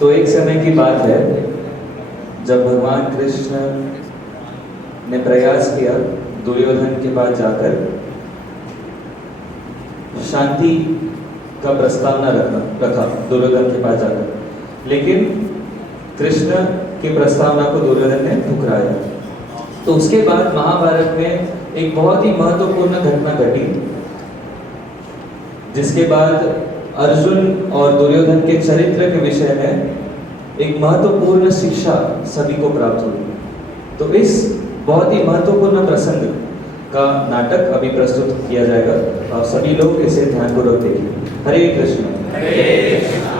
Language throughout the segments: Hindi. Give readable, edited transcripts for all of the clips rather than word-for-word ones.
तो एक समय की बात है जब भगवान कृष्ण ने प्रयास किया दुर्योधन के पास जाकर शांति का प्रस्तावना रखा दुर्योधन के पास जाकर, लेकिन कृष्ण की प्रस्तावना को दुर्योधन ने ठुकराया। तो उसके बाद महाभारत में एक बहुत ही महत्वपूर्ण घटना घटी, जिसके बाद अर्जुन और दुर्योधन के चरित्र के विषय में एक महत्वपूर्ण शिक्षा सभी को प्राप्त हुई। तो इस बहुत ही महत्वपूर्ण प्रसंग का नाटक अभी प्रस्तुत किया जाएगा और सभी लोग इसे ध्यानपूर्वक देखिए। हरे कृष्ण। हरे कृष्ण।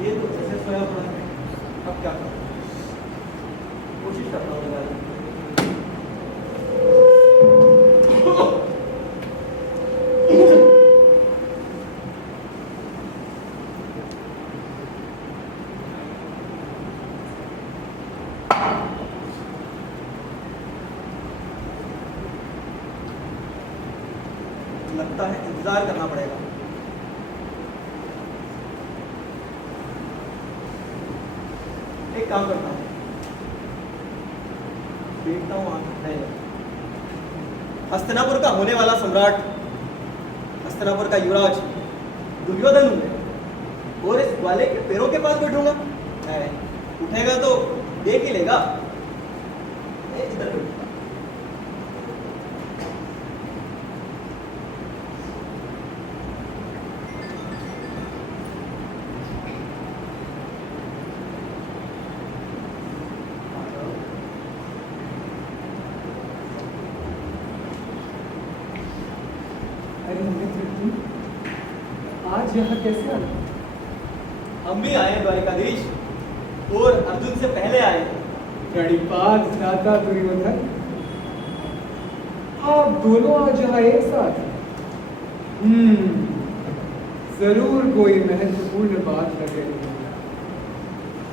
ये तो जैसे सोया पड़ा है, अब क्या करूं? कोशिश करता हूँ लगाने की। लगता है इंतजार करना पड़ेगा। एक काम करता हूँ, देखता हूँ नहीं। हस्तिनापुर का होने वाला सम्राट, हस्तिनापुर का युवराज दुर्योधन हूँ मैं, और इस ग्वाले के पैरों के पास बैठूंगा। उठेगा तो देख ही लेगा। इधर बैठूंगा। अरे मित्र तुम आज यहाँ कैसे आए? हम भी आए द्वारिकाधीश, और अर्जुन से पहले आए। प्रणिपात भ्राता दुर्योधन, आप दोनों आज यहाँ एक साथ। जरूर कोई महत्वपूर्ण बात लगे।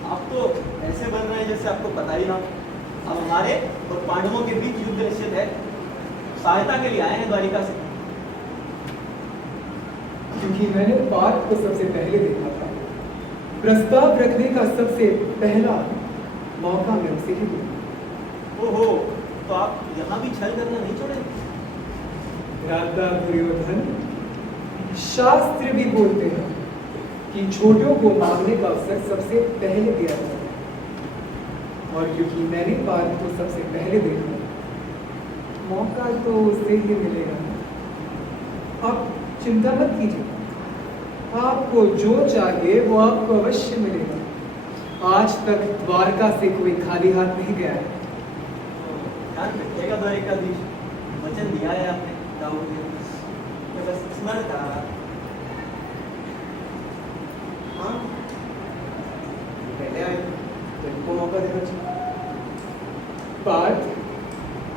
आप तो ऐसे बन रहे हैं जैसे आपको पता ही ना। अब हमारे और पांडवों के बीच युद्ध निश्चित है। सहायता के लिए आए हैं द्वारिका से। क्योंकि मैंने पार्थ को सबसे पहले देखा था, प्रस्ताव रखने का सबसे पहला मौका मैं उसे ही दूंगा। ओहो, तो आप यहाँ भी छल करना नहीं छोड़े? भ्राता दुर्योधन, शास्त्र भी बोलते हैं कि छोटों को मांगने का अवसर सबसे पहले दिया जाता है, और क्योंकि मैंने पार्थ को सबसे पहले देखा, मौका तो उसे ही मिलेगा। अब चिंता मत कीजिए, आपको जो चाहिए वो आपको अवश्य मिलेगा। आज तक द्वारका से कोई खाली हाथ नहीं गया है। ध्यान रखिएगा द्वारिकाधीश, वचन दिया है आपने दाऊद ने, मैं बस स्मरण कर रहा। हाँ, पहले आए तो इनको मौका देना चाहिए। पार्थ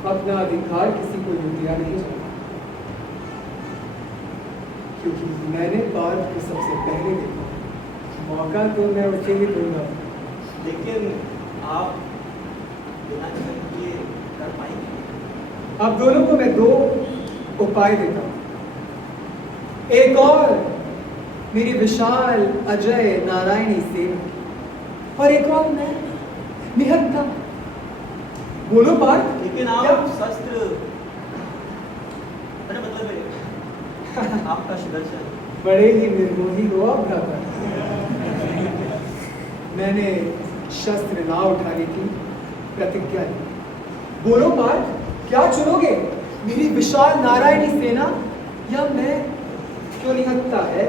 अपना अधिकार किसी को लुटिया नहीं जाता, क्योंकि मैंने पार्थ को सबसे पहले देखा। मौका तो मैं उसे ही दूंगा। लेकिन आप बिना छल किए कर पाएंगे? अब दोनों को मैं दो उपाय देता हूं। एक और मेरी विशाल अजय नारायणी सेना, और एक और मैं निहत्था। बोलो पार्थ। लेकिन आप शस्त्र, मेरा मतलब है आपका सुदर्शन। बड़े ही निर्मोही हो आप भ्राता। मैंने शस्त्र ना उठाने की प्रतिज्ञा ली। बोलो पार्थ, क्या चुनोगे? मेरी विशाल नारायणी सेना या मैं क्यों निहत्था है?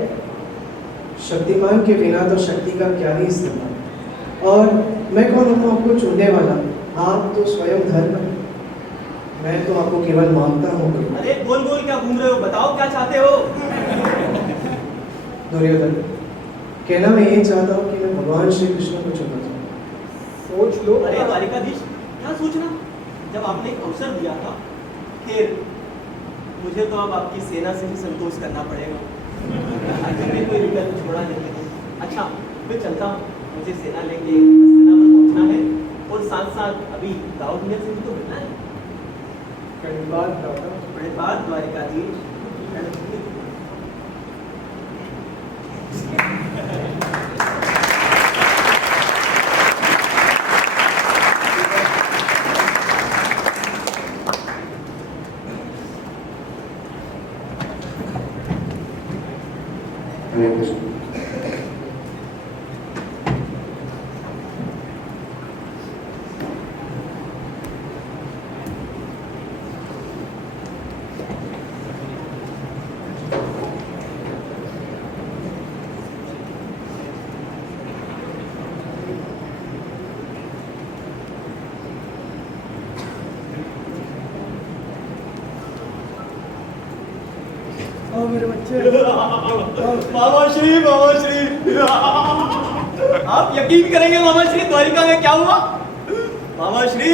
शक्तिमान के बिना तो शक्ति का क्या ही इस्तेमाल। और मैं कौन हूँ आपको चुनने वाला? आप तो स्वयं धर्म है। मैं तो आपको केवल मांगता हूँ प्रभु। अरे गोल गोल क्या घूम रहे हो, बताओ क्या चाहते हो। दुर्योधन, कहना मैं ये चाहता हूँ कि मैं भगवान श्री कृष्ण को चुनना चाहता सोच लो। अरे द्वारिकाधीश, क्या सोचना, जब आपने एक अवसर दिया था। फिर मुझे तो अब आपकी सेना से ही संतोष करना पड़ेगा। आखिर में कोई विकल्प छोड़ा नहीं। अच्छा, मैं चलता हूँ, मुझे सेना लेके सेना पर पहुंचना है और साथ साथ अभी दाऊद मियां से भी तो मिलना है। धन्यवाद द्वारिकाधीश। हरे कृष्ण। आओ मेरे बच्चे। मामा श्री, मामा श्री। आप यकीन करेंगे मामा श्री, द्वारिका में क्या हुआ। मामा श्री,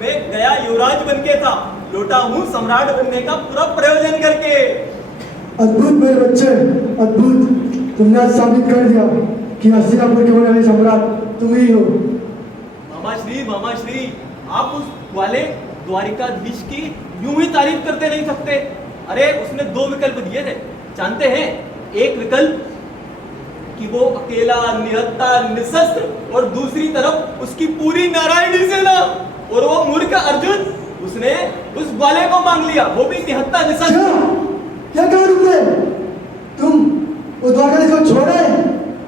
मैं गया युवराज बनके था, लौटा हूँ सम्राट बनने का पूरा प्रयोजन करके। अद्भुत मेरे बच्चे, अद्भुत। तुमने आज साबित कर दिया कि हस्तिनापुर के होने वाले सम्राट तुम ही हो। मामा श्री, आप उस वाले द्वारिकाधीश की यूं ही तारीफ करते नहीं सकते। अरे उसने 2 विकल्प दिए थे, जानते हैं। एक विकल्प कि वो अकेला, निहत्ता, निशस्त्र, और दूसरी तरफ उसकी पूरी नारायणी सेना। और वो मूर्ख अर्जुन, उसने उस ग्वाले को मांग लिया, वो भी निहत्ता, निशस्त्र। क्या कहा तुमने? तुम वो द्वारकाधीश को छोड़े?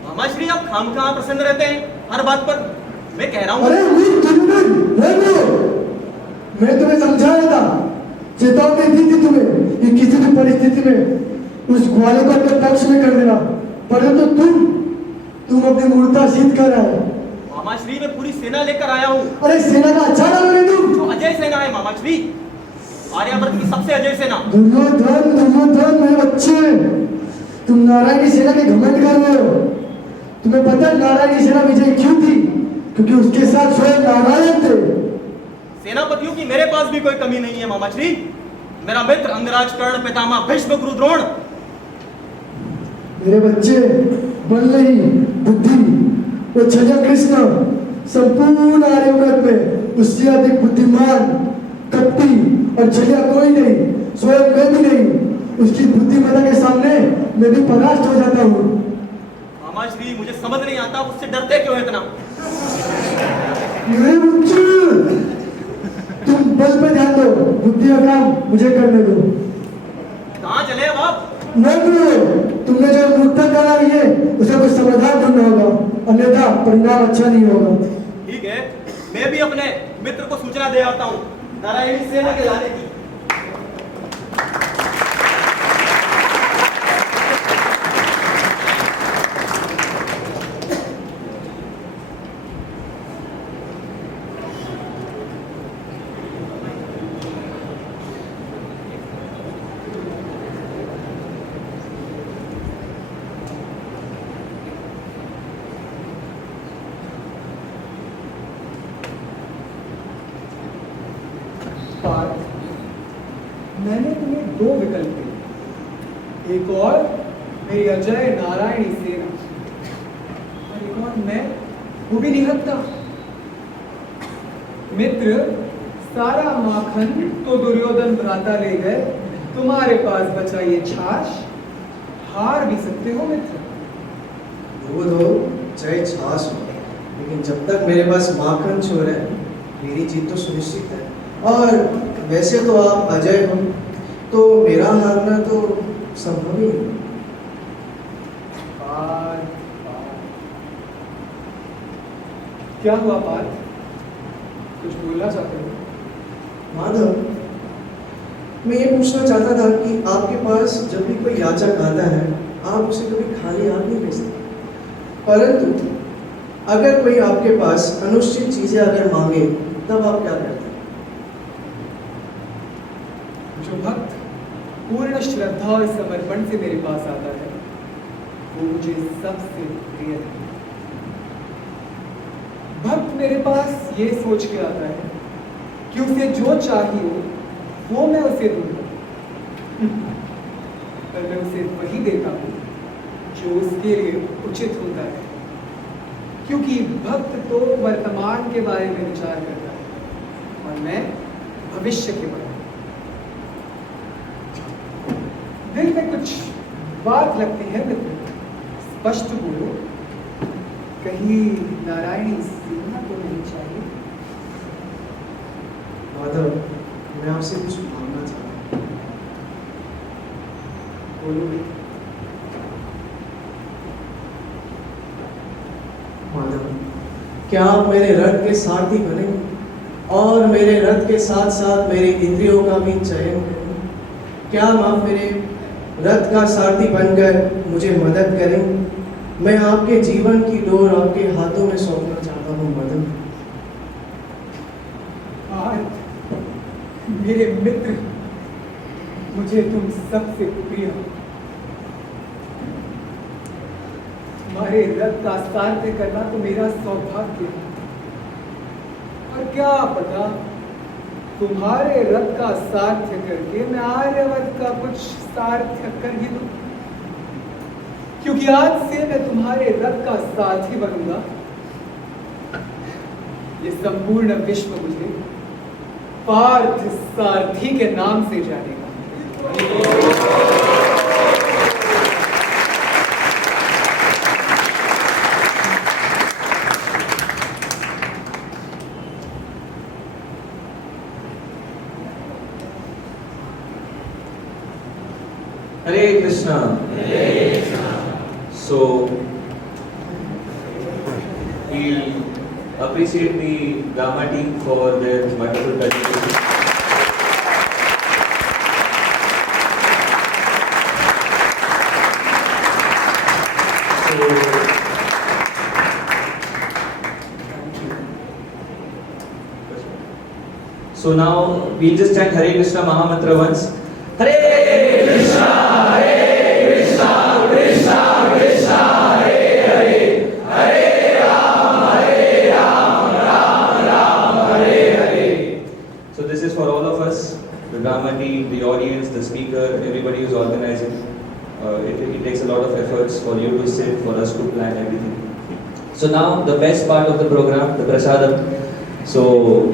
मामा श्री, आप खामखा प्रसन्न रहते हैं हर बात पर। मैं कह रहा हूँ, अरे मैं तुम्हें समझा रहा था, चेतावनी दी थी तुम्हें कि किसी भी परिस्थिति में उस ग्वाले को अपने पक्ष में कर देना, परंतु तुम अपनी मूर्खता सिद्ध कर रहे हो। मामा श्री, मैं पूरी सेना लेकर आया हूँ। अरे सेना का अच्छा नाम है तुम। जो अजय सेना है मामा श्री, आर्यावर्त की सबसे अजय सेना। दुर्योधन मेरे बच्चे, तुम नारायणी सेना के घमंड कर रहे हो। तुम्हें पता है नारायणी सेना विजय क्यों थी? क्योंकि उसके साथ स्वयं नारायण थे। सेनापतियों की मेरे पास भी कोई कमी नहीं है मामा श्री। मेरा मित्र अंगराज कर्ण, पितामह भीष्म, गुरु द्रोण। मेरे बच्चे, बल नहीं बुद्धि। वो छजा कृष्ण संपूर्ण आर्यवर्त में उससे अधिक बुद्धिमान, कपटी और छजा कोई नहीं, स्वयं मैं भी नहीं। उसकी बुद्धिमत्ता के सामने मैं भी परास्त हो जाता हूँ। मामा श्री, मुझे समझ नहीं आता उससे डरते क्यों इतना। मेरे बच्चे, तुम बल पे ध्यान दो, बुद्धि का काम मुझे करने दो। कहाँ चले अब आप? तुमने जो मूर्खता करा है उसे कुछ समाधान ढूंढना होगा, अन्यथा परिणाम अच्छा नहीं होगा। ठीक है, मैं भी अपने मित्र को सूचना दे आता हूँ नारायणी सेना के लाने की। मैंने तुम्हें 2 विकल्प दिए, एक और मेरी अजय नारायणी सेना, और एक और मैं, वो भी निहत्ता। मित्र, सारा माखन तो दुर्योधन भ्राता ले गए, तुम्हारे पास बचा ये छाछ। हार भी सकते हो मित्र। दूध हो चाहे छाछ हो, लेकिन जब तक मेरे पास माखन छोर है, मेरी जीत तो सुनिश्चित है। और वैसे तो आप अजय हो, तो मेरा हारना तो संभव ही नहीं। क्या हुआ पार्थ? कुछ बोलना चाहते हो? माधव, मैं ये पूछना चाहता था कि आपके पास जब भी कोई याचक आता है, आप उसे कभी खाली हाथ नहीं भेजते, परंतु अगर कोई आपके पास अनुचित चीजें अगर मांगे, तब आप क्या करते हैं? जो भक्त पूर्ण श्रद्धा और समर्पण से मेरे पास आता है वो मुझे सबसे प्रिय है। भक्त मेरे पास ये सोच के आता है कि उसे जो चाहिए वो मैं उसे दूंगा, पर मैं उसे वही देता हूँ जो उसके लिए उचित होता है, क्योंकि भक्त तो वर्तमान के बारे में विचार करता है और मैं भविष्य के बारे में। दिल में कुछ बात लगती है मित्र, स्पष्ट बोलो, कहीं नारायणी सीमा तो नहीं चाहिए। माधव, मैं आपसे कुछ मांगना चाहता हूँ। बोलो भी। माधव, क्या आप मेरे रथ के सारथी बनेंगे और मेरे रथ के साथ साथ मेरे इंद्रियों का भी चयन करेंगे? क्या आप मेरे रथ का सारथी बनकर मुझे मदद करेंगे? मैं आपके जीवन की डोर आपके हाथों में सौंपना चाहता हूँ माधव। आज मेरे मित्र, मुझे तुम सबसे प्रिय हो। तुम्हारे रथ का सारथ्य करना तो मेरा सौभाग्य है, और क्या पता तुम्हारे रथ का सारथ्य करके मैं आर्यवत का कुछ सारथ्य कर ही दूं, क्योंकि आज से मैं तुम्हारे रथ का साथी बनूंगा। ये संपूर्ण विश्व मुझे पार्थ सारथी के नाम से जानेगा। Hare Krishna. So we appreciate the drama team for their wonderful presentation. So now we'll just chant Hare Krishna Mahamantra once. Hare Krishna, Hare Krishna, Krishna Krishna, Hare Hare, Hare Ram, Ram Ram, Hare Hare. So this is for all of us, the drama team, the audience, the speaker, everybody who's organizing. It takes a lot of efforts for you to sit, for us to plan everything. So now the best part of the program, the prasadam. So